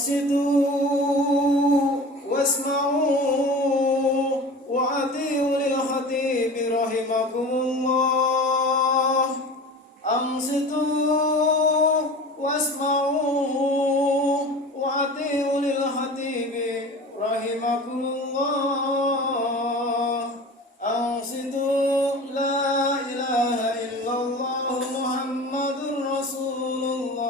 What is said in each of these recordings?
أنصتوا واسمعوا وأطيعوا للخطيب رحمكم الله. أنصتوا واسمعوا وأطيعوا للخطيب رحمكم الله. أنصتوا لا إله إلا الله محمد رسول الله.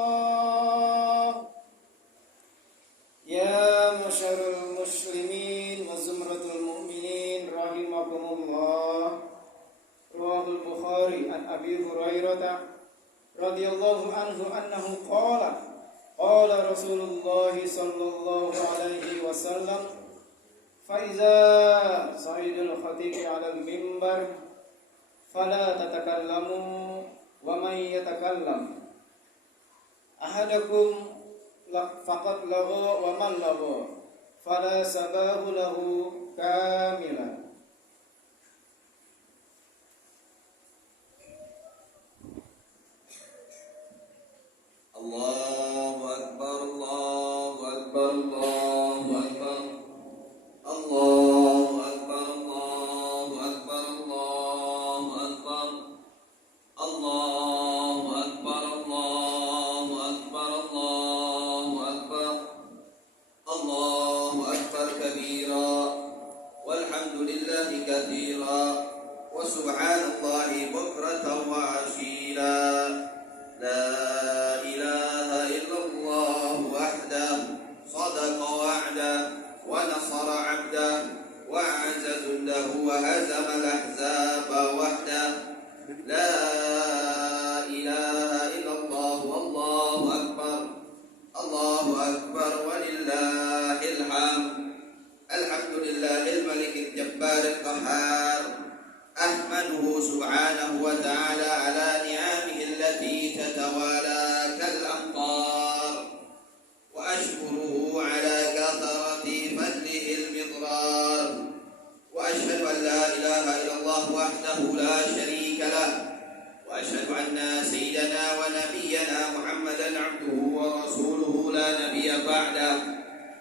يا معشر المسلمين وزمرة المؤمنين رحمكم الله. رواه البخاري عن أبي هريرة رضي الله عنه أنه قال قال رسول الله صلى الله عليه وسلم فإذا صعد الخطيب على المنبر فلا تتكلموا ومن يتكلم أحدكم فقد لغى ومن لغى فلا سباه له كاملا. Allahu Akbar, Allahu Akbar, Allahu Akbar, Allahu Akbar, Allahu Akbar, Allahu Akbar, Allahu Akbar, Allahu Akbar, Allahu Akbar, Allahu Akbar kabira, walhamdulillahi katsira, wa subhanallahi bukratan wa asila. La ونصر عبده وأعز جنده وهزم الأحزاب وحده. لا إله إلا الله والله أكبر، الله أكبر ولله الحمد. الحمد لله الملك الجبار القهار، أحمده سبحانه وتعالى على نعمه التي تتوالى كالأمطار، وأشكره على كثرة فضله المضرار، وأشهد أن لا إله إلا الله وحده لا شريك له، وأشهد أن سيدنا ونبينا محمدا عبده ورسوله لا نبي بعده.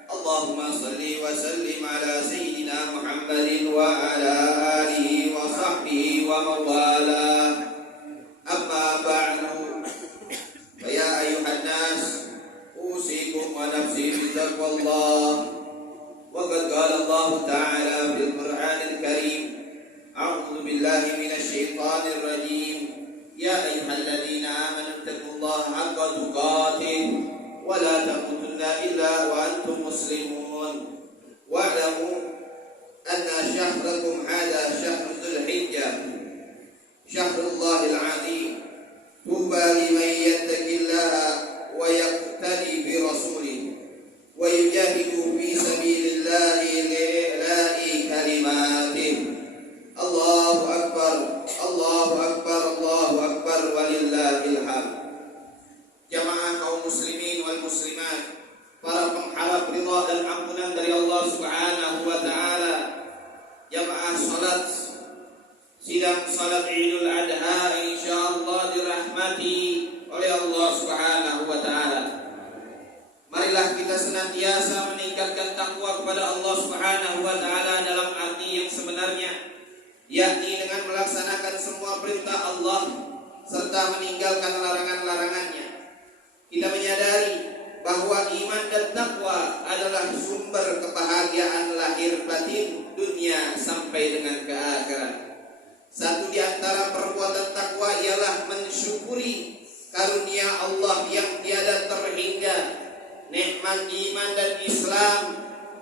اللهم صل وسلم على سيدنا محمد وعلى آله وصحبه ومن والاه. أما بعد، فيا أيها الناس أوصيكم ونفسي بتقوى الله. وقد قال الله تعالى في القرآن الكريم: أعوذ بالله من الشيطان الرجيم، يا أيها الذين آمنوا اتقوا الله حق تقاته ولا تموتن إلا وأنتم مسلمون، واعلموا أن شهركم هذا شهر ذو الحجة، شهر الله العظيم. طوبى لمن يتقي الله ويقتدي برسوله ويجاهد في سبيل الله لإعلاء كلماته. الله أكبر، الله أكبر، الله أكبر ولله الحمد. Jamaah kaum muslimin wal muslimat, para pengharap ridha dan ampunan dari Allah Subhanahu wa taala. Jamaah salat sidang salat Idul Adha insyaallah dirahmati oleh Allah Subhanahu wa taala. Marilah kita senantiasa meningkatkan takwa kepada Allah Subhanahu wa taala dalam arti yang sebenarnya, yakni dengan melaksanakan semua perintah Allah serta meninggalkan larangan-larangannya. Kita menyadari bahwa iman dan takwa adalah sumber kebahagiaan lahir batin dunia sampai dengan ke akhirat. Satu di antara perbuatan takwa ialah mensyukuri karunia Allah yang tiada terhingga, nikmat iman dan Islam,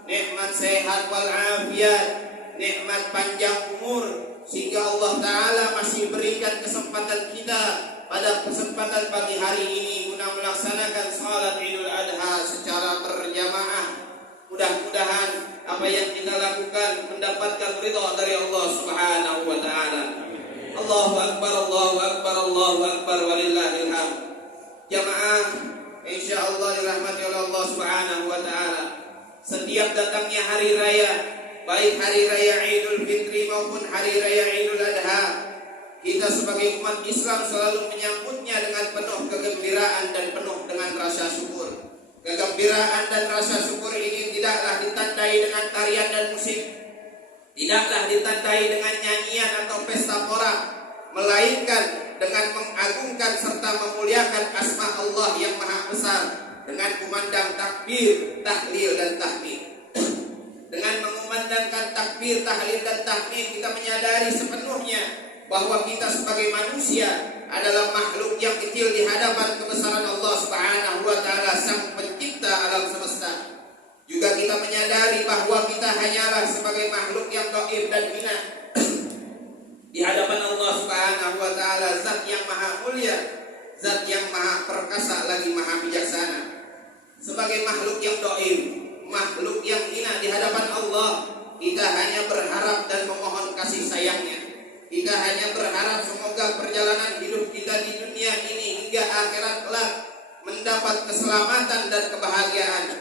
nikmat sehat wal afiat, nikmat panjang umur, sehingga Allah Ta'ala masih berikan kesempatan kita pada kesempatan pagi hari ini guna melaksanakan salat Idul Adha secara berjamaah. Mudah-mudahan apa yang kita lakukan mendapatkan ridha dari Allah Subhanahu wa taala. Allahu Akbar, Allahu Akbar, Allahu Akbar walillahil hamd. Jamaah insyaallah dirahmati oleh Allah Subhanahu wa taala. Setiap datangnya hari raya, baik hari raya Idul Fitri maupun hari raya Idul Adha, kita sebagai umat Islam selalu menyambutnya dengan penuh kegembiraan dan penuh dengan rasa syukur. Kegembiraan dan rasa syukur ini tidaklah ditandai dengan tarian dan musik, tidaklah ditandai dengan nyanyian atau pesta pora, melainkan dengan mengagungkan serta memuliakan asma Allah yang maha besar dengan kumandang takbir, tahlil dan tahmid. Dengan mengumandangkan takbir, tahlil dan tahmid, kita menyadari sepenuhnya bahwa kita sebagai manusia adalah makhluk yang kecil di hadapan kebesaran Allah Subhanahu wa taala, sang pencipta alam semesta. Juga kita menyadari bahwa kita hanyalah sebagai makhluk yang dhaif dan hina di hadapan Allah Subhanahu wa taala, zat yang maha mulia, zat yang maha perkasa lagi maha bijaksana. Sebagai makhluk yang dhaif, makhluk yang hina di hadapan Allah, kita hanya berharap dan memohon kasih sayangnya. Kita hanya berharap semoga perjalanan hidup kita di dunia ini hingga akhirat kelak mendapat keselamatan dan kebahagiaan.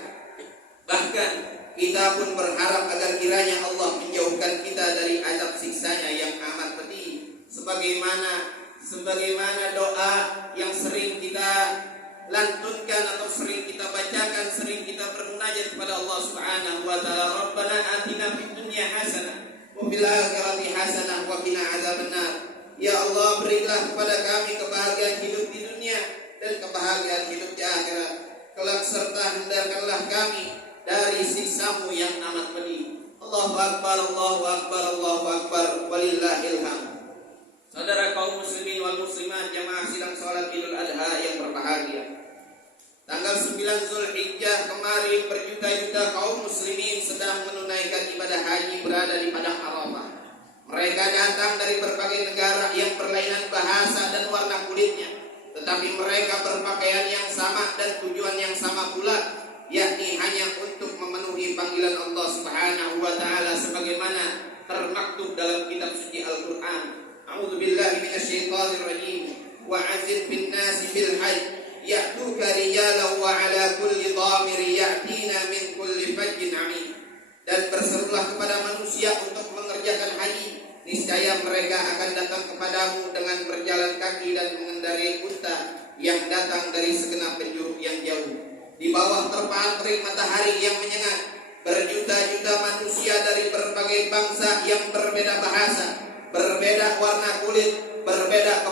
Bahkan kita pun berharap agar kiranya Allah menjauhkan kita dari azab siksanya yang amat pedih. Sebagaimana doa yang sering kita lantunkan atau sering kita bacakan, sering kita bermunajat kepada Allah Subhanahu wa taala, Rabbana atina fid dunya hasanah wa fil akhirati hasanah wa qina adzabannar. Ya Allah, berilah kepada kami kebahagiaan hidup di dunia dan kebahagiaan hidup di akhirat. Kelak serta hindarkanlah kami dari siksa-Mu yang amat pedih. Allahu akbar, Allahu akbar, Allahu akbar, walillahil hamd. Saudara kaum muslimin wal muslimat, jamaah sidang salat Idul Adha yang berbahagia. Tanggal 9 Zulhijjah kemarin berjuta-juta kaum muslimin sedang menunaikan ibadah haji berada di padang Arafah. Mereka datang dari berbagai negara yang berlainan bahasa dan warna kulitnya, tetapi mereka berpakaian yang sama dan tujuan yang sama pula, yakni hanya untuk memenuhi panggilan Allah Subhanahu wa taala sebagaimana termaktub dalam kitab suci Al-Qur'an. A'udzu billahi minasyaitonir rajim. Wa 'azzim bin nasi bil hajj ya'tuka rijalan wa 'ala kulli dhamir ya'tina min kulli fajjin 'amik. Dan berserulah kepada manusia untuk mengerjakan haji, niscaya mereka akan datang kepadamu dengan berjalan kaki dan mengendarai unta yang datang dari segenap penjuru yang jauh. Di bawah terpaan terik matahari yang menyengat, berjuta-juta manusia dari berbagai bangsa yang berbeda bahasa, berbeda warna kulit, berbeda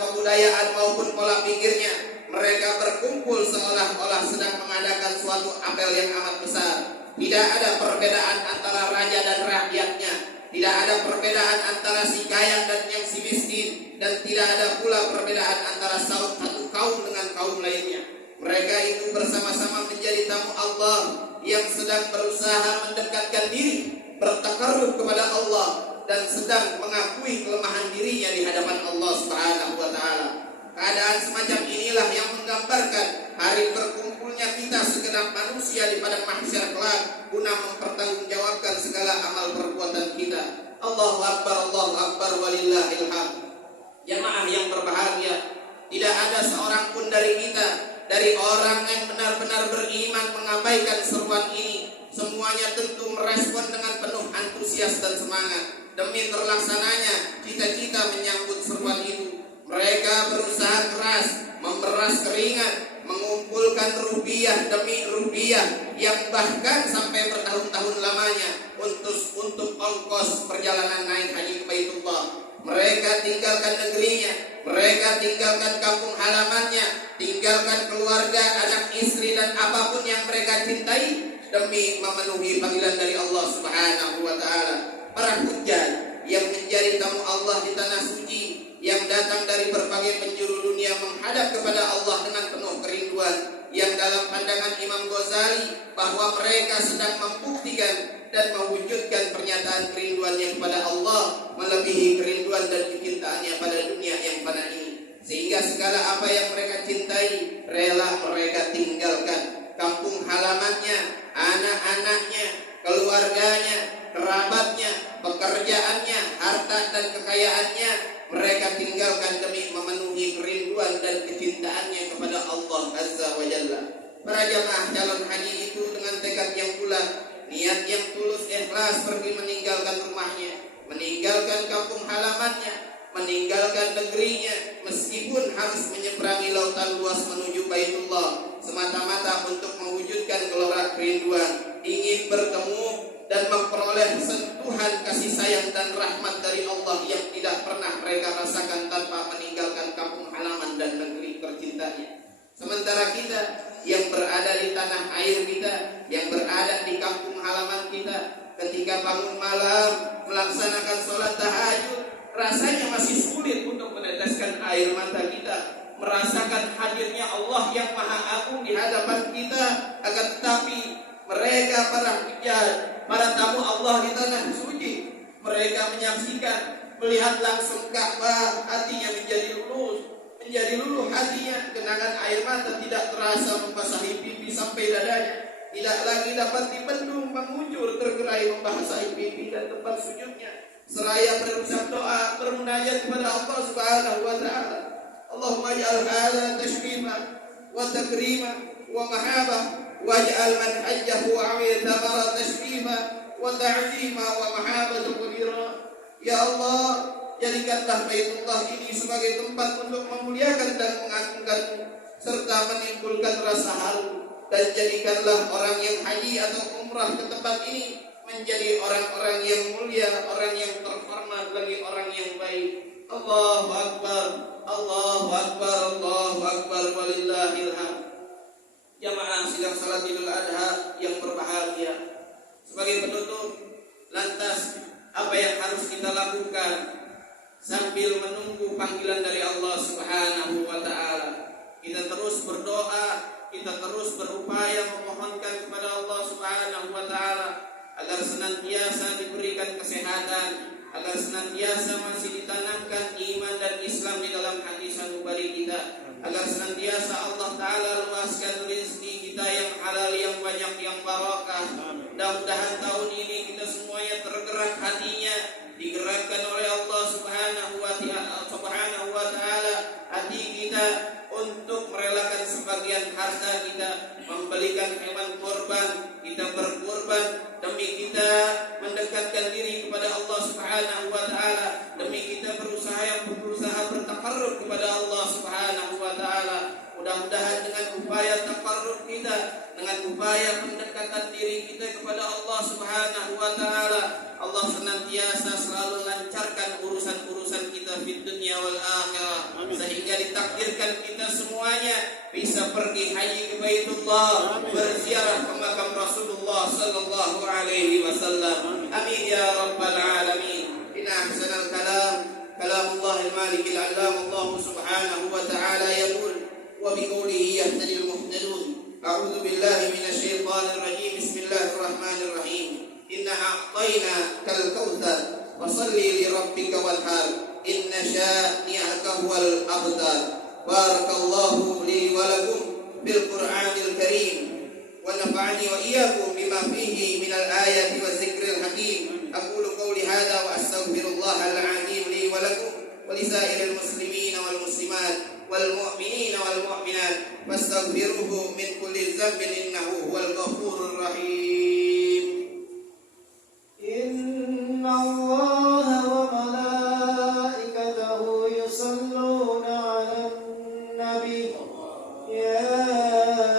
kebudayaan maupun pola pikirnya, mereka berkumpul seolah-olah sedang mengadakan suatu apel yang amat besar. Tidak ada perbedaan antara raja dan rakyatnya, tidak ada perbedaan antara si kaya dan yang si miskin, dan tidak ada pula perbedaan antara satu kaum dengan kaum lainnya. Mereka itu bersama-sama menjadi tamu Allah yang sedang berusaha mendekatkan diri, bertakarrub kepada Allah, dan sedang mengakui kelemahan dirinya di hadapan Allah Subhanahu wa taala. Keadaan semacam inilah yang menggambarkan hari berkumpulnya kita segenap manusia di padang mahsyar kelak guna mempertanggungjawabkan segala amal perbuatan kita. Allahu akbar, Allahu akbar, walillahil hamd. Jamaah yang berbahagia, tidak ada seorang pun dari kita, dari orang yang benar-benar beriman mengabaikan seruan ini. Semuanya tentu merespon dengan penuh antusias dan semangat demi terlaksananya cita-cita menyambut seruan itu. Mereka berusaha keras, memeras keringat, mengumpulkan rupiah demi rupiah yang bahkan sampai bertahun-tahun lamanya untuk ongkos perjalanan naik haji ke Baitullah. Mereka tinggalkan negerinya, mereka tinggalkan kampung halamannya, tinggalkan keluarga, anak istri dan apapun yang mereka cintai demi memenuhi panggilan dari Allah Subhanahu wa taala. Para hujjaj yang menjadi tamu Allah di tanah suci, yang datang dari berbagai penjuru dunia menghadap kepada Allah dengan penuh kerinduan, yang dalam pandangan Imam Ghazali bahwa mereka sedang membuktikan dan mewujudkan pernyataan kerinduannya kepada Allah melebihi kerinduan dan kecintaannya pada dunia yang fana ini, sehingga segala apa yang mereka cintai rela mereka tinggalkan. Kampung halamannya, anak-anaknya, keluarganya, kerabatnya, pekerjaannya, harta dan kekayaannya mereka tinggalkan demi memenuhi kerinduan dan kecintaannya kepada Allah Azza wa Jalla. Para jamaah calon haji itu dengan tekad yang bulat, niat yang tulus ikhlas pergi meninggalkan rumahnya, meninggalkan kampung halamannya, meninggalkan negerinya, meskipun harus menyeberangi lautan luas menuju Baitullah semata-mata untuk mewujudkan memanjatkan gelora kerinduan, ingin bertemu dan memperoleh sentuhan kasih sayang dan rahmat dari Allah yang tidak pernah mereka rasakan tanpa meninggalkan kampung halaman dan negeri tercintanya. Sementara kita yang berada di tanah air kita, yang berada di kampung halaman kita, ketika bangun malam melaksanakan sholat tahajud, rasanya masih sulit untuk meneteskan air mata kita, merasakan hadirnya Allah yang Maha Agung di hadapan kita. Akan tetapi mereka para tamu Allah di tanah suci, mereka menyaksikan, melihat langsung Ka'bah, hatinya menjadi luluh hatinya, genangan air mata tidak terasa membasahi pipi sampai dadanya, tidak lagi dapat dibendung, mengucur tergerai membasahi pipi dan tempat sujudnya, seraya berucap doa, bermunajat kepada Allah Subhanahu wa taala. Allahumma ij'al hadza tashrima wa takrima wa mahabah waj'al man hajjahu wa i'tamara tashrima wa ta'zima wa mahabah qudira. Ya Allah, jadikanlah Baitullah ini sebagai tempat untuk memuliakan dan mengagungkan-Mu serta menimbulkan rasa haru, dan jadikanlah orang yang haji atau umrah ke tempat ini menjadi orang-orang yang mulia, orang yang terhormat, lagi orang yang baik. Allahu Akbar, Allahu Akbar, Allahu Akbar, walillahil hamd. Jamaah sidang salat Idul Adha yang berbahagia, sebagai penutup, lantas apa yang harus kita lakukan sambil menunggu panggilan dari Allah Subhanahu wa taala? Kita terus berdoa, kita terus berupaya memohonkan kepada Allah Subhanahu wa taala agar senantiasa diberikan kesehatan, agar senantiasa masih ditanamkan iman dan Islam di dalam hati sanubari kita, agar senantiasa Allah taala luaskan rezeki kita yang halal, yang banyak, yang barakah. Mudah-mudahan tahun ini kita semuanya tergerak hatinya, digerakkan oleh Allah Subhanahu wa taala hati kita untuk merelakan sebagian harta kita, membelikan hewan kurban, kita berkurban demi kita mendekatkan diri kepada Allah Subhanahu wa taala, demi kita berusaha bertakarrub kepada Allah Subhanahu wa taala. Mudah-mudahan dengan upaya takarrub kita, dengan upaya pendekatan diri kita kepada Allah Subhanahu wa taala, Allah senantiasa selalu lancarkan urusan-urusan kita di dunia wal akhirah, sehingga ditakdirkan kita semuanya bisa pergi haji ke Baitullah, berziarah ke makam Rasulullah sallallahu alaihi wasallam. Amin ya rabbal alamin. Inna ahsanal kalamullah al-malik al-allam. Allah subhanahu wa ta'ala yaqul wa biqawlihi yahtadil muhtadun. A'udzu billahi minasy syaithanir rajim. Bismillahirrahmanirrahim. Inna a'tainakal kautsar fashalli li rabbika wanhar. Inna syani'aka huwal abtar. Barakallahu li wa lakum bil Qur'anil Karim wa nafa'ani wa iyyakum bima fihi minal ayati wa dzikril hakim. Aqulu qawli hadza wa astaghfirullahal azim li wa lakum wa lisairil muslimina wal muslimat wal mu'minina wal mu'minat fastaghfiruhu min kulli dhanbin innahu huwal ghafurur rahim. Inna Allaha wa malaikatahu yusalluna 'alan nabi ya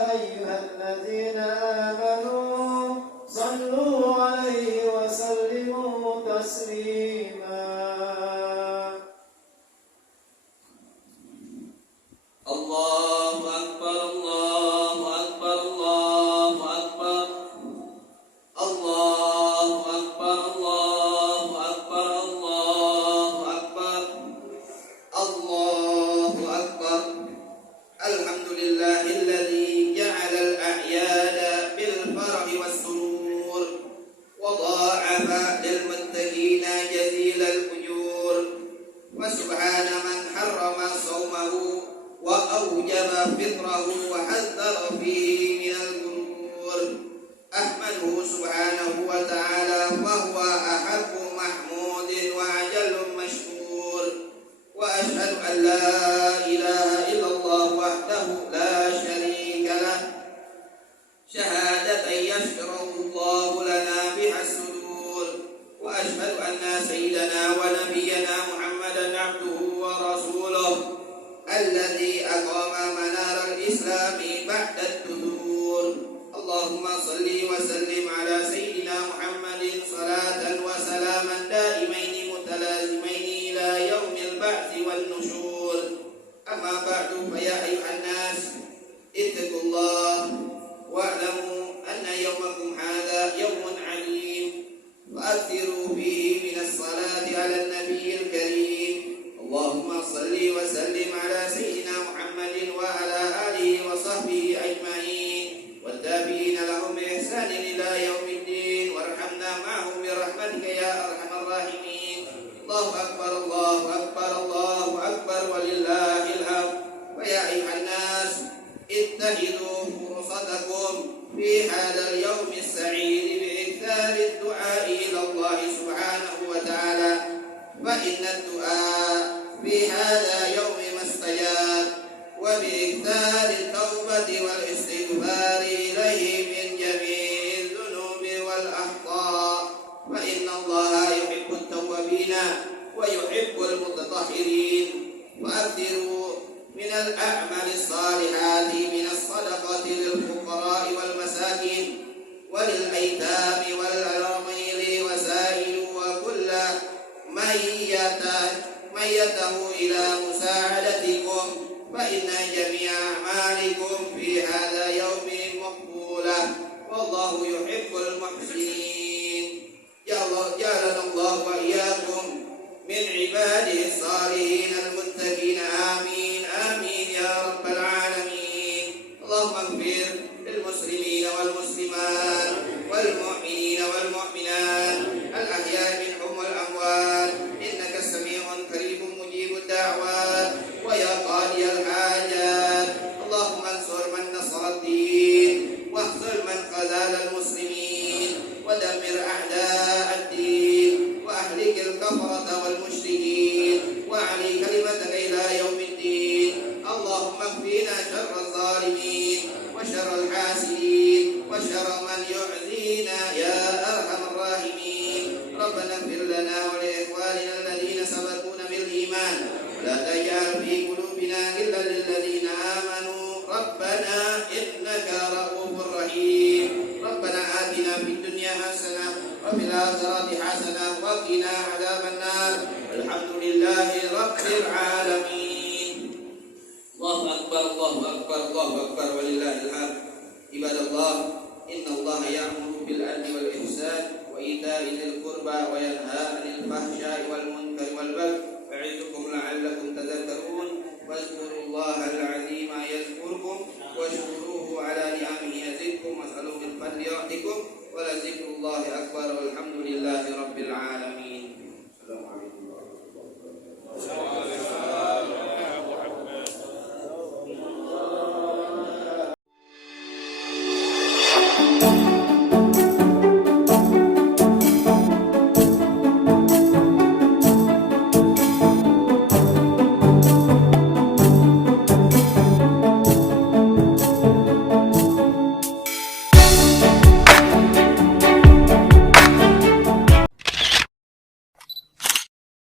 ayyuhalladzina amanu sallu 'alaihi wa sallimu taslima. Allahu akbar, Allahu akbar, Allahu akbar. Allahu akbar, Allahu akbar, Allahu akbar. Allahu akbar. Alhamdulillahilladzi ja'ala al-a'yada bil farahi was surur wa dha'afa lil muttaqina jazilal ujur. Wa subhana man harrama shaumahu wa awjaba fitrahu wa hazzara fihi minal ghurur. Ahmaduhu subhanahu wa ta'ala wa huwa ahabbu mahmudin wa ajallu mashkur. Wa ashhadu an la ilaha illallah wahdahu la syarika lah, syahadatan yashrahu Allahu lana biha sudur. Wa ashhadu anna sayyidana wa nabiyyana Muhammadan abduhu wa rasuluh alladzi aqama manar al-islami ba'da ad-dudur. Allah اللهم صل وسلم على سيدنا محمد صلاة وسلاما دائمين متلازمين إلى يوم البعث والنشور. أما بعد فيا أيها الناس اتقوا الله واعلموا أن يومكم هذا يوم عظيم، فأكثروا فيه من الصلاة على النبي الكريم. اللهم صل وسلم على سيدنا محمد وعلى آله وصحبه أجمعين والتابعين لهم بإحسان إلى يوم الدين، وارحمنا معهم برحمتك يا أرحم الراحمين. الله أكبر الله أكبر الله أكبر ولله الحمد. ويا أيها الناس اتخذوا فرصتكم في هذا اليوم السعيد بإكثار الدعاء إلى الله سبحانه وتعالى، فإن الدعاء في هذا يوم مستجاب، وبإكثار التوبة والاستغفار إليه من جميع الذنوب والأخطاء، فإن الله يحب التوابين ويحب المتطهرين. وأكثروا من الأعمال الصالحات من الصدقة للفقراء والمساكين وللأيتام والأرامل وسائل وكل من يده إلى مساعدتكم، فإن جميع أعمالكم في هذا يوم مقبولة، والله يحب المحسنين. يا الله جعلنا الله وإياكم من عباده الصالحين المتقين، آمين آمين يا رب العالمين. اللهم اغفر للمسلمين والمسلمات والمؤمنين والمؤمنات الأحياء منهم والأموات، إنك سميع قريب مجيب الدعوات ويا قاضي الحاجات. اللهم انصر من نصر الدين، واخذل من خذل المسلمين، ودمر أعداء الدين، وأهلك الكفرة والمشركين، وأعلي كلمتك إلى يوم الدين. اللهم اكفينا شر الظالمين وشر الحاسدين وشر من يعزينا يا أرحم الراحمين. ربنا اغفر لنا ولإخواننا الذين سبقونا بالإيمان، ولا تجعل في قلوبنا غلا للذين آمنوا ربنا إنك رؤوف رحيم. ربنا آتنا في الدنيا حسنة وفي الآخرة حسنة وقنا عذاب النار. الحمد لله رب العالمين. الله أكبر الله أكبر الله أكبر ولله الحمد. عباد الله، إن الله يأمر بالعدل والإحسان وإيتاء ذي القربى وينهى عن الفحشاء والمنكر والبغي يعظكم لعلكم تذكرون. واذكروا الله العظيم يذكركم واشكروه على نعمه يزدكم واسألوه من فضله يعطكم ولذكر الله أكبر والحمد لله رب العالمين. السلام عليكم ورحمة الله وبركاته.